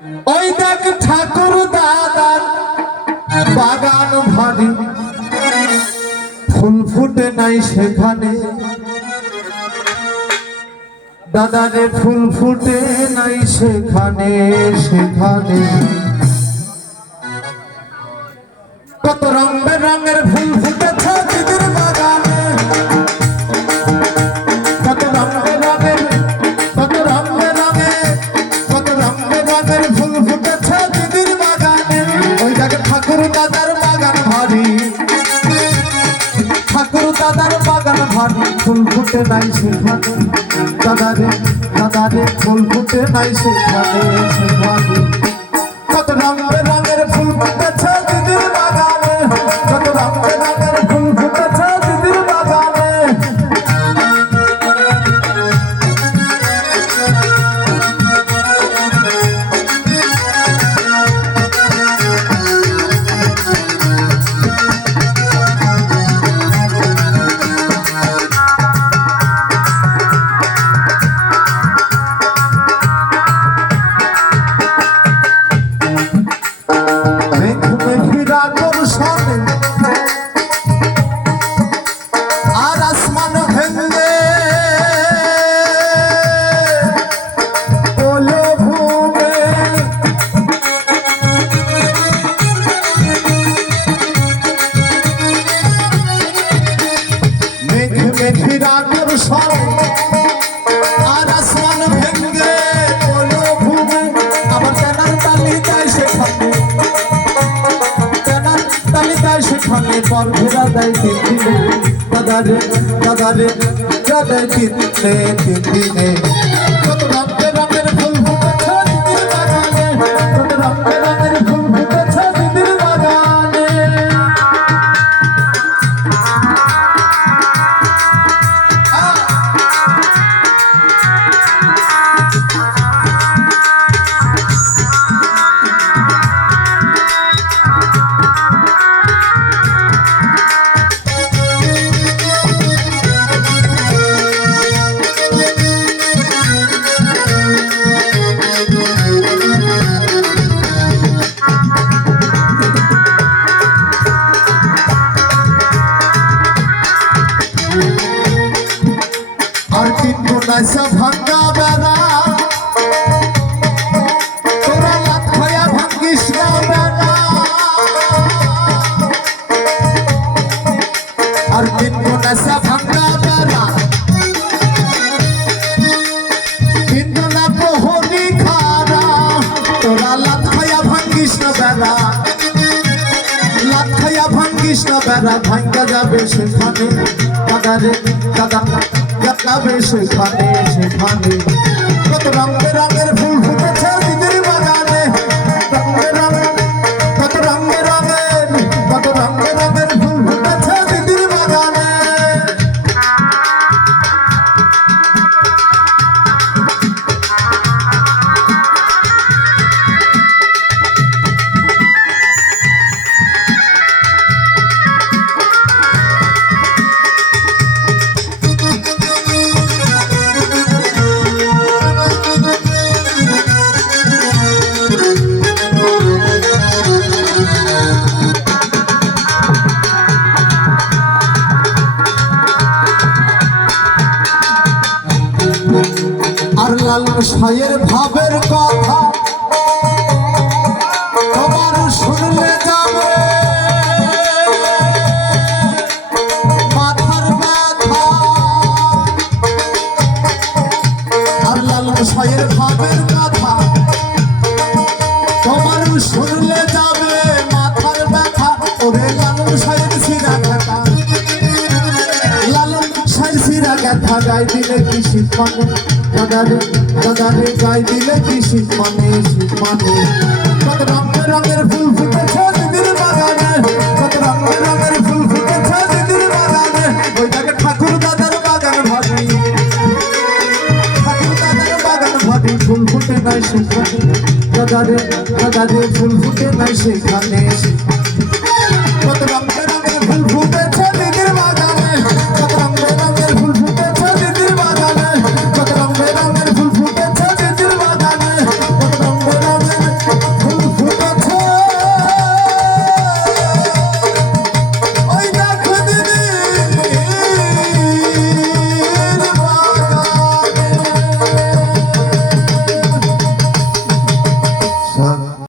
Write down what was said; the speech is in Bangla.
ওই দেখ ঠাকুর দাদার বাগান ভারী, ফুল ফুটে নাই সেখানে। দাদারে ফুল ফুটে নাই সেখানে, সেখানে কত রং বেরঙের ফুল ফুটেছে দিদির বাগানে। কত রং বেরঙের, কত রং বেরঙের, কত রং বেরঙের ফুল ফুটেছে দিদির বাগানে। ওই দেখ ঠাকুর দাদার বাগান ভারী, ঠাকুর দাদার বাগান ভারী, ফুল ফুটে নাই সেখানে। দাদারে দাদারে ফুল ফুটে নাই সেখানে, সেখানে কত রং বেরঙের ফুল ফুটেছে দিদির বাগানে। কত রং বেরঙের ফুল ফুটেছে দিদির বাগানে। আর আসমান ভেঙ্গে বলো ভূমে, আবার তেনার তালিকায় সেখানে, তেনার তালিকায় সেখানে পর ঘেরা দেয় তিন দিনে। দাদারে দাদারে দাদায় তিন দিনে, তিন দিনে কত রঙের রঙের ফুল ফুটেছে দিদির বাগানে। কত রঙের রঙের ফুল ফুটেছে দিদির বাগানে। নাইসা ভাঙ্গা বেড়া, তোরা লাত খায়া ভাঙ্গিস না বেড়া। আর কিন্তু নাইসা ভাঙ্গা বেড়া, কিন্তু না প্রহরী খারা। তোরা লাত খায়া ভাঙ্গিস না বেড়া, লাত খায়া ভাঙ্গিস না বেড়া, ভাঙ্গা যাবে সেখানে। দাদারে দাদা যাবে সেখানে, সেখানে কত রং বেরঙের ফুল ফুটেছে দিদির বাগানে। কত রং বেরঙের, কত রং বেরঙের ফুল ফুটেছে দিদির বাগানে। আর লালন সাহের ভাবের কথা তোমার শুনলে যাবে মাথার ব্যথা। আর লালন সাহের ভাবের কথা তোমার শুনলে যাবে মাথার ব্যথা। ওরে লালন সাহের সিরা ব্যথা, লালন সাহের সিরা ব্যথা গাই দিলে কি শীত মানে। দাদারে দাদারে গাই দিলে কি শীত মানে, শীত মানে কত রঙের রঙের ফুল ফুটেছে দিদির বাগানে। কত রঙের রঙের ফুল ফুটেছে দিদির বাগানে। ওই দেখে ঠাকুর দাদার বাগান ভারী, ঠাকুর দাদার বাগান ভারী, ফুল ফুটে নাই সেখানে। দাদারে দাদারে ফুল ফুটে নাই সেখানে, কত রঙের